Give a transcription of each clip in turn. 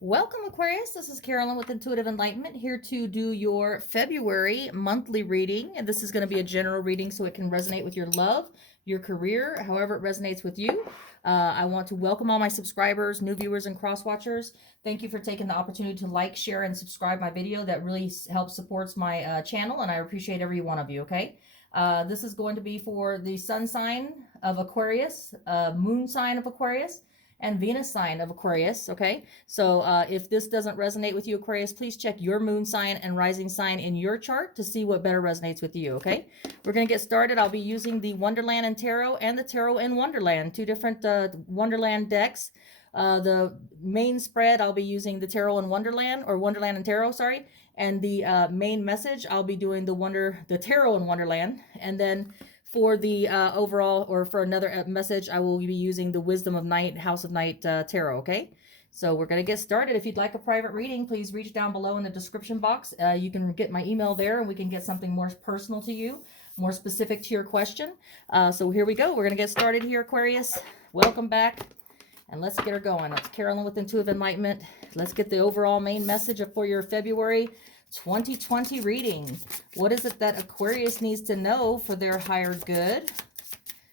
Welcome, Aquarius. This is Carolyn with Intuitive Enlightenment, here to do your February monthly reading. And this is going to be a general reading so it can resonate with your love, your career, however it resonates with you. I want to welcome all my subscribers, new viewers, and cross watchers. Thank you for taking the opportunity to like, share, and subscribe my video. That really helps supports my channel, and I appreciate every one of you, okay? This is going to be for the sun sign of Aquarius, moon sign of Aquarius, and Venus sign of Aquarius, okay? So if this doesn't resonate with you, Aquarius, please check your moon sign and rising sign in your chart to see what better resonates with you, okay? We're going to get started. I'll be using the Wonderland and Tarot and the Tarot and Wonderland, two different Wonderland decks. The main spread, I'll be using the Tarot and Wonderland, or Wonderland and Tarot, sorry. And the main message, I'll be doing the Tarot and Wonderland. And then for the overall, or for another message, I will be using the Wisdom of Night, House of Night Tarot, okay? So we're going to get started. If you'd like a private reading, please reach down below in the description box. You can get my email there, and we can get something more personal to you, more specific to your question. So here we go. We're going to get started here, Aquarius. Welcome back, and let's get her going. That's Carolyn with Intuitive Enlightenment. Let's get the overall main message for your February 2020 reading. What is it that Aquarius needs to know for their higher good?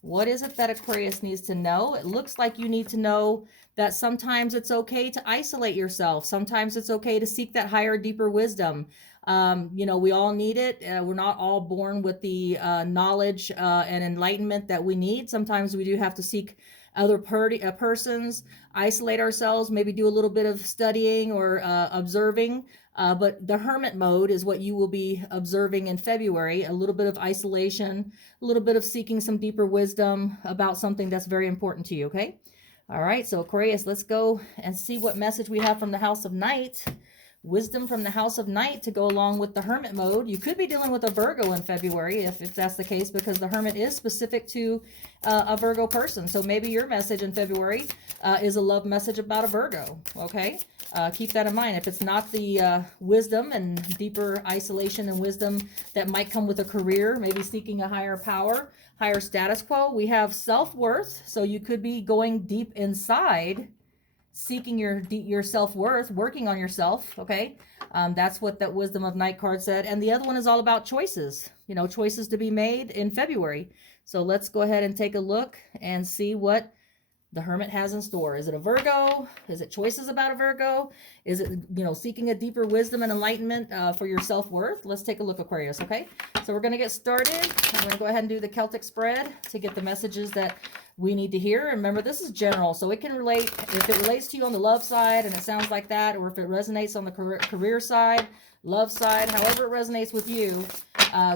What is it that Aquarius needs to know? It looks like you need to know that sometimes it's okay to isolate yourself. Sometimes it's okay to seek that higher, deeper wisdom. We all need it. We're not all born with the knowledge and enlightenment that we need. Sometimes we do have to seek other persons, isolate ourselves, maybe do a little bit of studying or observing. But the hermit mode is what you will be observing in February, a little bit of isolation, a little bit of seeking some deeper wisdom about something that's very important to you, okay? All right, so Aquarius, let's go and see what message we have from the House of Night. Wisdom from the House of Night to go along with the hermit mode. You could be dealing with a Virgo in February if that's the case, because the hermit is specific to a Virgo person. So maybe your message in February is a love message about a Virgo, okay? Keep that in mind. If it's not the wisdom and deeper isolation and wisdom that might come with a career, maybe seeking a higher power, higher status quo, we have self-worth. So you could be going deep inside, seeking your self-worth, working on yourself, okay? That's what that Wisdom of Night card said. And the other one is all about choices, choices to be made in February. So let's go ahead and take a look and see what the hermit has in store. Is it a Virgo? Is it choices about a Virgo? Is it, seeking a deeper wisdom and enlightenment for your self-worth? Let's take a look, Aquarius, okay? So we're going to get started. I'm going to go ahead and do the Celtic spread to get the messages that we need to hear. Remember, this is general, so it can relate. If it relates to you on the love side and it sounds like that, or if it resonates on the career side, love side, however it resonates with you,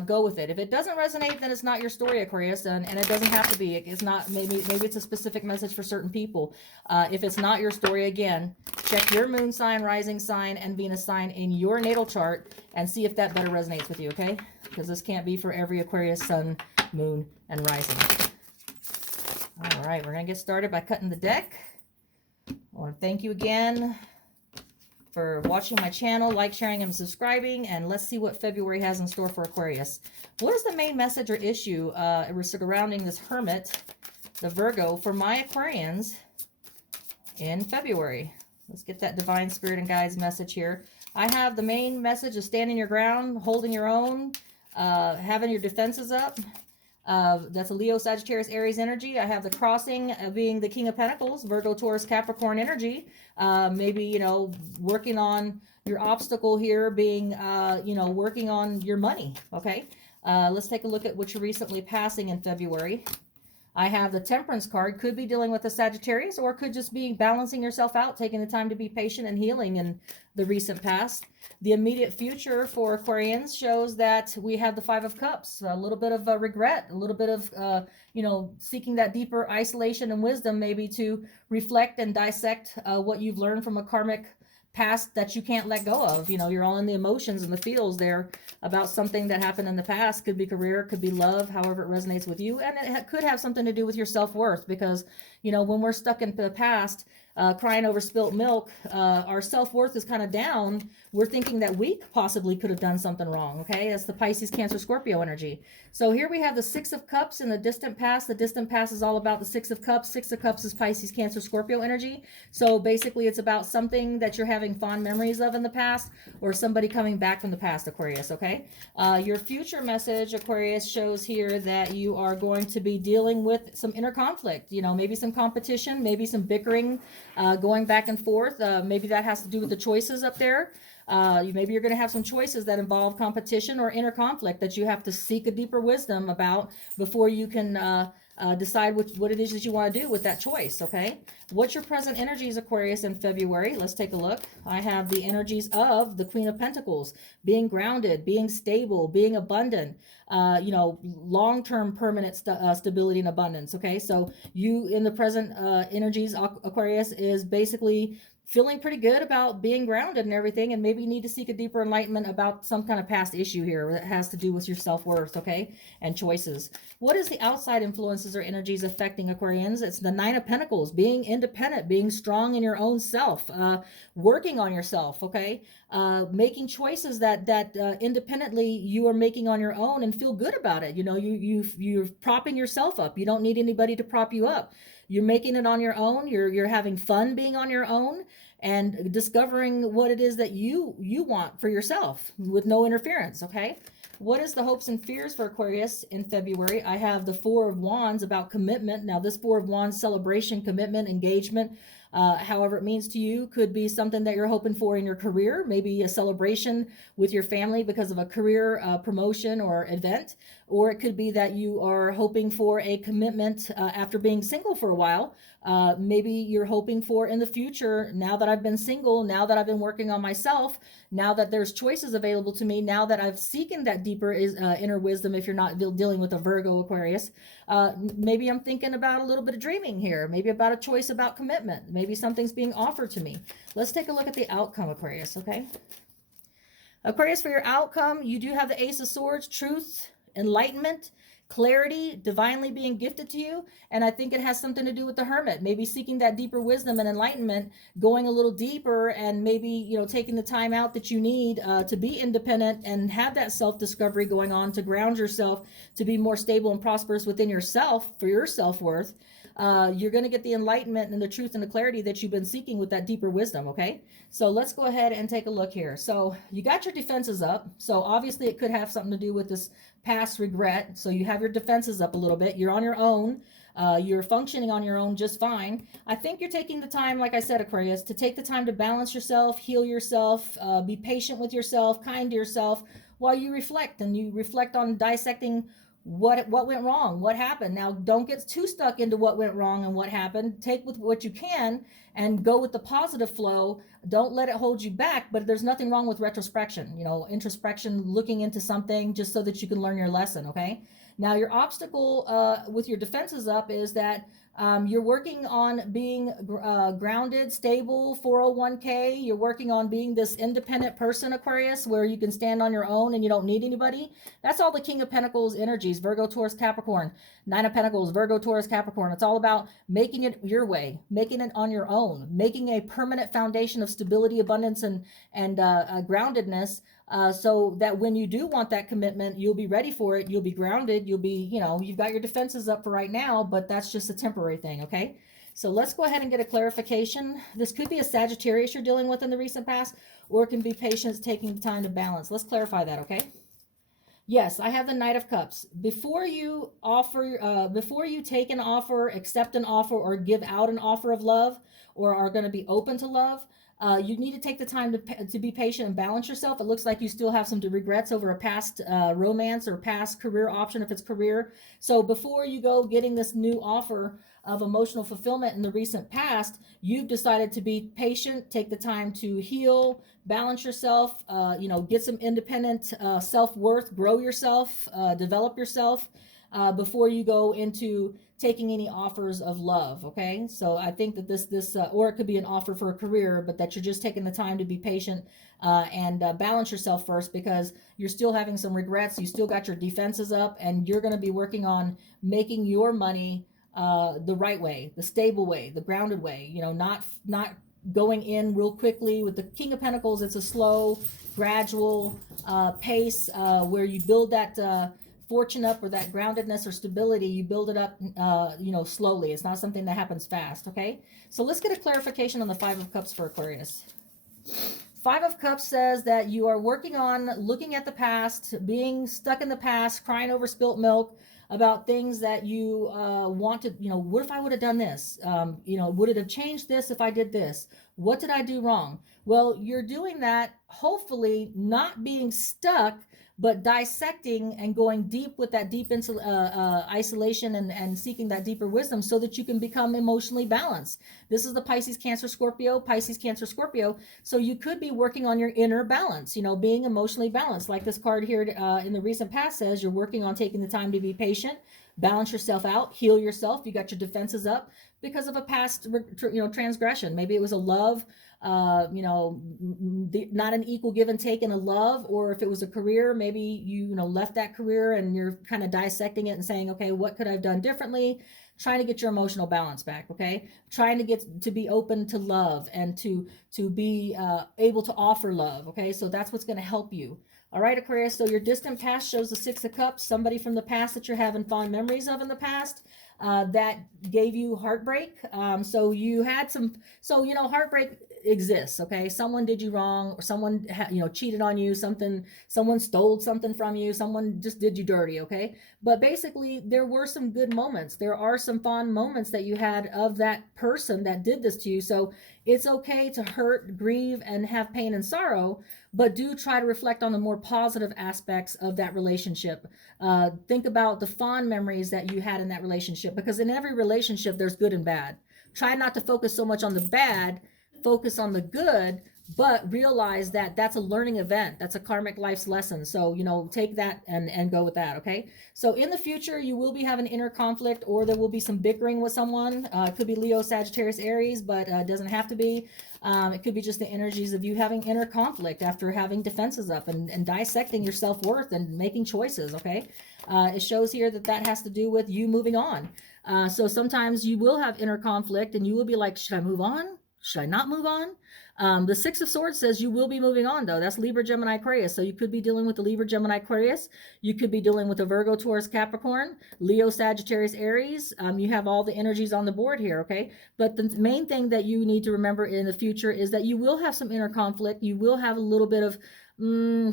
go with it. If it doesn't resonate, then it's not your story, Aquarius, and it doesn't have to be. It's not. Maybe it's a specific message for certain people. If it's not your story, again, check your moon sign, rising sign, and Venus sign in your natal chart and see if that better resonates with you, okay? Because this can't be for every Aquarius sun, moon, and rising. All right, we're going to get started by cutting the deck. I want to thank you again for watching my channel, like, sharing, and subscribing. And let's see what February has in store for Aquarius. What is the main message or issue surrounding this hermit, the Virgo, for my Aquarians in February? Let's get that divine spirit and guides message here. I have the main message of standing your ground, holding your own, having your defenses up. That's a Leo, Sagittarius, Aries energy. I have the crossing being the King of Pentacles, Virgo, Taurus, Capricorn energy. Maybe, working on your obstacle here being, working on your money. Okay. Let's take a look at what you're recently passing in February. I have the Temperance card. Could be dealing with a Sagittarius, or could just be balancing yourself out, taking the time to be patient and healing in the recent past. The immediate future for Aquarians shows that we have the Five of Cups, a little bit of regret, a little bit of, seeking that deeper isolation and wisdom, maybe to reflect and dissect what you've learned from a karmic past that you can't let go of. You're all in the emotions and the feels there about something that happened in the past. Could be career, could be love, however it resonates with you. And it could have something to do with your self-worth, because, when we're stuck in the past, crying over spilt milk, our self-worth is kind of down. We're thinking that we possibly could have done something wrong, okay? That's the Pisces, Cancer, Scorpio energy. So here we have the Six of Cups in the distant past. The distant past is all about the Six of Cups. Six of Cups is Pisces, Cancer, Scorpio energy. So basically it's about something that you're having fond memories of in the past, or somebody coming back from the past, Aquarius, okay? Your future message, Aquarius, shows here that you are going to be dealing with some inner conflict, you know, maybe some competition, maybe some bickering, going back and forth. Maybe that has to do with the choices up there. Maybe you're going to have some choices that involve competition or inner conflict that you have to seek a deeper wisdom about before you can decide what it is that you want to do with that choice, okay? What's your present energies, Aquarius, in February? Let's take a look. I have the energies of the Queen of Pentacles, being grounded, being stable, being abundant, long-term permanent stability and abundance, okay? So you in the present energies, Aquarius, is basically feeling pretty good about being grounded and everything, and maybe you need to seek a deeper enlightenment about some kind of past issue here that has to do with your self-worth, okay, and choices. What is the outside influences or energies affecting Aquarians? It's the Nine of Pentacles, being independent, being strong in your own self, working on yourself, okay, making choices that independently you are making on your own and feel good about it. You know, you're propping yourself up. You don't need anybody to prop you up. You're making it on your own. You're having fun being on your own and discovering what it is that you want for yourself with no interference, okay? What is the hopes and fears for Aquarius in February? I have the Four of Wands about commitment. Now, this Four of Wands, celebration, commitment, engagement, however it means to you, could be something that you're hoping for in your career, maybe a celebration with your family because of a career promotion or event, or it could be that you are hoping for a commitment after being single for a while. Maybe you're hoping for in the future, now that I've been single, now that I've been working on myself, now that there's choices available to me, now that I've seeking that deeper inner wisdom, if you're not dealing with a Virgo, Aquarius, maybe I'm thinking about a little bit of dreaming here, maybe about a choice about commitment, maybe something's being offered to me. Let's take a look at the outcome, Aquarius, okay? Aquarius, for your outcome, you do have the Ace of Swords, truth, enlightenment, clarity, divinely being gifted to you. And I think it has something to do with the Hermit, maybe seeking that deeper wisdom and enlightenment, going a little deeper, and maybe, you know, taking the time out that you need to be independent and have that self-discovery going on, to ground yourself, to be more stable and prosperous within yourself for your self-worth. You're going to get the enlightenment and the truth and the clarity that you've been seeking with that deeper wisdom, okay? So let's go ahead and take a look here. So you got your defenses up. So obviously it could have something to do with this past regret. So you have your defenses up a little bit. You're on your own. You're functioning on your own just fine. I think you're taking the time, like I said, Aquarius, to take the time to balance yourself, heal yourself, be patient with yourself, kind to yourself, while you reflect, and you reflect on dissecting what went wrong, what happened. Now, don't get too stuck into what went wrong and what happened. Take with what you can and go with the positive flow. Don't let it hold you back. But there's nothing wrong with retrospection, you know, introspection, looking into something just so that you can learn your lesson, okay? Now, your obstacle with your defenses up is that you're working on being grounded, stable, 401k. You're working on being this independent person, Aquarius, where you can stand on your own and you don't need anybody. That's all the King of Pentacles energies, Virgo, Taurus, Capricorn. Nine of Pentacles, Virgo, Taurus, Capricorn. It's all about making it your way, making it on your own, making a permanent foundation of stability, abundance, and groundedness. So that when you do want that commitment, you'll be ready for it. You'll be grounded. You'll be, you know, you've got your defenses up for right now, but that's just a temporary thing, okay? So let's go ahead and get a clarification. This could be a Sagittarius you're dealing with in the recent past, or it can be patience taking the time to balance. Let's clarify that, okay? Yes, I have the Knight of Cups. Before you take an offer, accept an offer, or give out an offer of love, or are going to be open to love, you need to take the time to be patient and balance yourself. It looks like you still have some regrets over a past romance or past career option, if it's career. So before you go getting this new offer of emotional fulfillment in the recent past, you've decided to be patient, take the time to heal, balance yourself, get some independent self-worth, grow yourself, develop yourself before you go into taking any offers of love, okay? So I think that this or it could be an offer for a career, but that you're just taking the time to be patient and balance yourself first, because you're still having some regrets. You still got your defenses up, and you're going to be working on making your money the right way, the stable way, the grounded way, not going in real quickly. With the King of Pentacles, it's a slow, gradual pace where you build that fortune up, or that groundedness or stability. You build it up, slowly. It's not something that happens fast, okay? So let's get a clarification on the Five of Cups for Aquarius. Five of Cups says that you are working on looking at the past, being stuck in the past, crying over spilt milk about things that you want to, what if I would have done this? Would it have changed this if I did this? What did I do wrong? Well, you're doing that, hopefully not being stuck, but dissecting and going deep with that deep isolation, and seeking that deeper wisdom so that you can become emotionally balanced. This is the Pisces, Cancer, Scorpio. So you could be working on your inner balance, being emotionally balanced. Like this card here in the recent past says, you're working on taking the time to be patient, balance yourself out, heal yourself. You got your defenses up because of a past, transgression. Maybe it was a love, not an equal give and take in a love, or if it was a career, maybe you left that career and you're kind of dissecting it and saying, okay, what could I have done differently? Trying to get your emotional balance back, okay? Trying to get to be open to love and to be able to offer love, okay? So that's what's going to help you. All right, Aquarius, so your distant past shows the Six of Cups, somebody from the past that you're having fond memories of in the past. That gave you heartbreak. So you had some, heartbreak exists, okay? Someone did you wrong, or someone cheated on you, someone stole something from you, someone just did you dirty, okay? But basically there were some good moments, there are some fond moments that you had of that person that did this to you. So it's okay to hurt, grieve, and have pain and sorrow, but do try to reflect on the more positive aspects of that relationship. Think about the fond memories that you had in that relationship, because in every relationship there's good and bad. Try not to focus so much on the bad, focus on the good, but realize that that's a learning event. That's a karmic life's lesson. So, take that and go with that, okay? So in the future, you will be having inner conflict, or there will be some bickering with someone. It could be Leo, Sagittarius, Aries, but it doesn't have to be. It could be just the energies of you having inner conflict after having defenses up and dissecting your self-worth and making choices, okay? It shows here that has to do with you moving on. So sometimes you will have inner conflict and you will be like, should I move on? Should I not move on? The Six of Swords says you will be moving on, though. That's Libra, Gemini, Aquarius. So you could be dealing with the Libra, Gemini, Aquarius. You could be dealing with a Virgo, Taurus, Capricorn, Leo, Sagittarius, Aries. You have all the energies on the board here, okay? But the main thing that you need to remember in the future is that you will have some inner conflict. You will have a little bit of,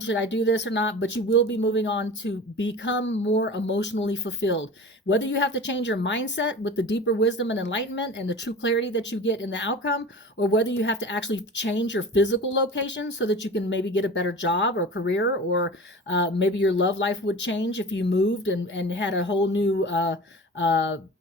should I do this or not? But you will be moving on to become more emotionally fulfilled. Whether you have to change your mindset with the deeper wisdom and enlightenment and the true clarity that you get in the outcome, or whether you have to actually change your physical location so that you can maybe get a better job or career, or maybe your love life would change if you moved and had a whole new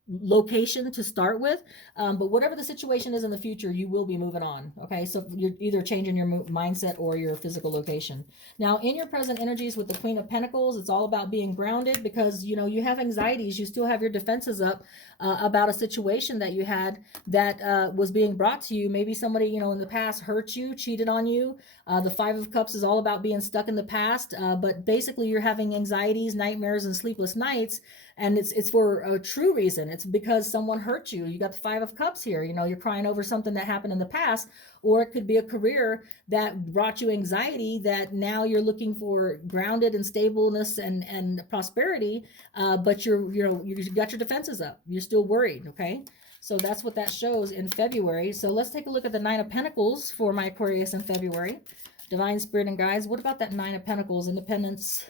location to start with. But whatever the situation is in the future, you will be moving on, okay? So you're either changing your mindset or your physical location. Now, in your present energies with the Queen of Pentacles, it's all about being grounded, because you have anxieties, you still have your defenses up about a situation that you had that was being brought to you. Maybe somebody in the past hurt you, cheated on you. The Five of Cups is all about being stuck in the past, but basically you're having anxieties, nightmares, and sleepless nights, and it's for a true reason. It's because someone hurt you. You got the Five of Cups here. You're crying over something that happened in the past, or it could be a career that brought you anxiety that now you're looking for grounded and stableness and prosperity, but you got your defenses up. You're still worried, okay? So that's what that shows in February. So let's take a look at the Nine of Pentacles for my Aquarius in February. Divine Spirit and guides, what about that Nine of Pentacles? Independence,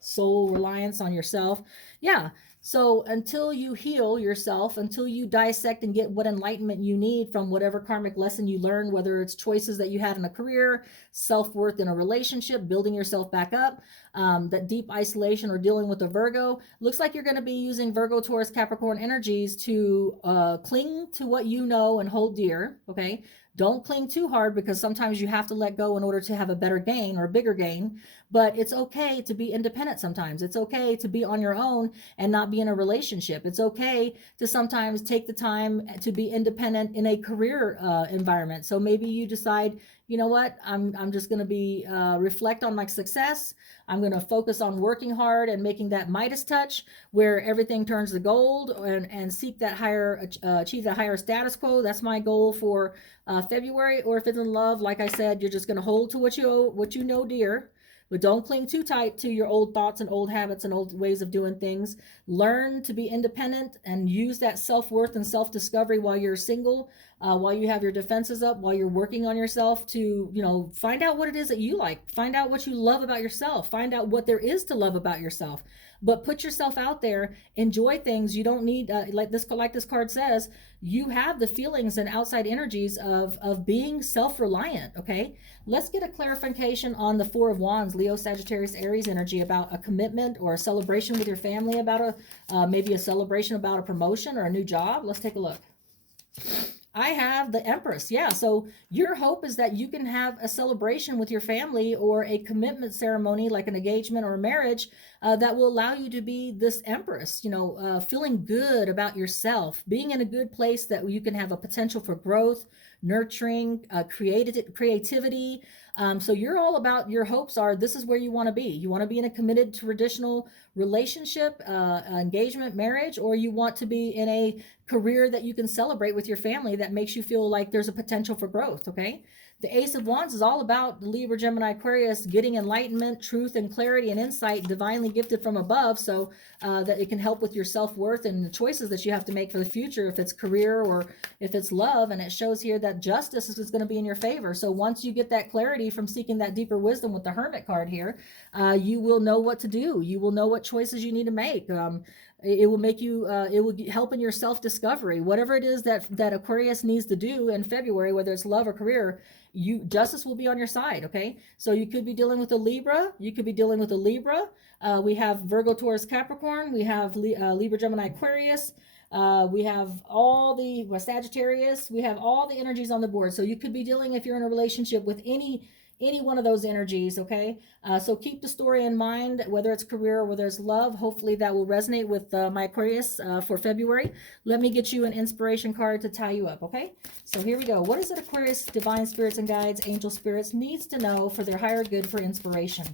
soul, reliance on yourself. Yeah. So until you heal yourself, until you dissect and get what enlightenment you need from whatever karmic lesson you learn, whether it's choices that you had in a career, self-worth in a relationship, building yourself back up, that deep isolation, or dealing with a Virgo, looks like you're going to be using Virgo, Taurus, Capricorn energies to cling to what you know and hold dear, okay? Don't cling too hard, because sometimes you have to let go in order to have a better gain or a bigger gain. but it's okay to be independent sometimes. It's okay to be on your own and not be in a relationship. It's okay to sometimes take the time to be independent in a career environment. So maybe you decide, you know what, I'm just going to be reflect on my success. I'm going to focus on working hard and making that Midas touch where everything turns to gold, and seek that higher, achieve that higher status quo. That's my goal for February. Or if it's in love, like I said, you're just going to hold to what you know dear, but don't cling too tight to your old thoughts and old habits and old ways of doing things. Learn to be independent and use that self-worth and self-discovery while you're single, while you have your defenses up, while you're working on yourself to, find out what it is that you like. Find out what you love about yourself. Find out what there is to love about yourself. But put yourself out there, enjoy things. You don't need, like this card says, you have the feelings and outside energies of being self-reliant. Okay, let's get a clarification on the Four of Wands, Leo, Sagittarius, Aries energy, about a commitment or a celebration with your family, about maybe a celebration about a promotion or a new job. Let's take a look. I have the Empress. Yeah, so your hope is that you can have a celebration with your family or a commitment ceremony like an engagement or a marriage that will allow you to be this Empress, feeling good about yourself, being in a good place that you can have a potential for growth, nurturing, creativity. So you're all about, your hopes are, this is where you want to be. You want to be in a committed traditional relationship, engagement, marriage, or you want to be in a career that you can celebrate with your family that makes you feel like there's a potential for growth. Okay, the Ace of Wands is all about the Libra, Gemini, Aquarius getting enlightenment, truth, and clarity and insight divinely gifted from above, so that it can help with your self-worth and the choices that you have to make for the future, if it's career or if it's love. And it shows here that justice is going to be in your favor. So once you get that clarity from seeking that deeper wisdom with the Hermit card here, you will know what to do. You will know what choices you need to make. It will make you, it will help in your self-discovery. Whatever it is that Aquarius needs to do in February, whether it's love or career, justice will be on your side. Okay, so you could be dealing with a Libra. You could be dealing with a Libra. We have Virgo, Taurus, Capricorn. We have Libra, Gemini, Aquarius. We have all the Sagittarius. We have all the energies on the board. So you could be dealing, if you're in a relationship, with any one of those energies. Okay, so keep the story in mind, whether it's career or whether it's love. Hopefully that will resonate with my Aquarius for February. Let me get you an inspiration card to tie you up. Okay, so here we go. What is it Aquarius, divine spirits and guides, angel spirits, needs to know for their higher good for inspiration?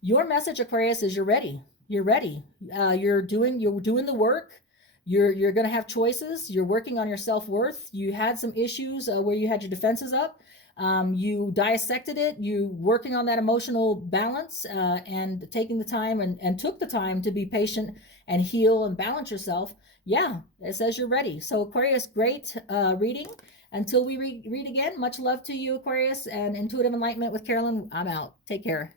Your message, Aquarius, is you're ready. You're ready. You're doing the work. You're going to have choices. You're working on your self-worth. You had some issues where you had your defenses up. You dissected it. You working on that emotional balance, and taking the time and took the time to be patient and heal and balance yourself. Yeah, it says you're ready. So Aquarius, great reading. Until we read again, much love to you, Aquarius, and intuitive enlightenment with Carolyn. I'm out. Take care.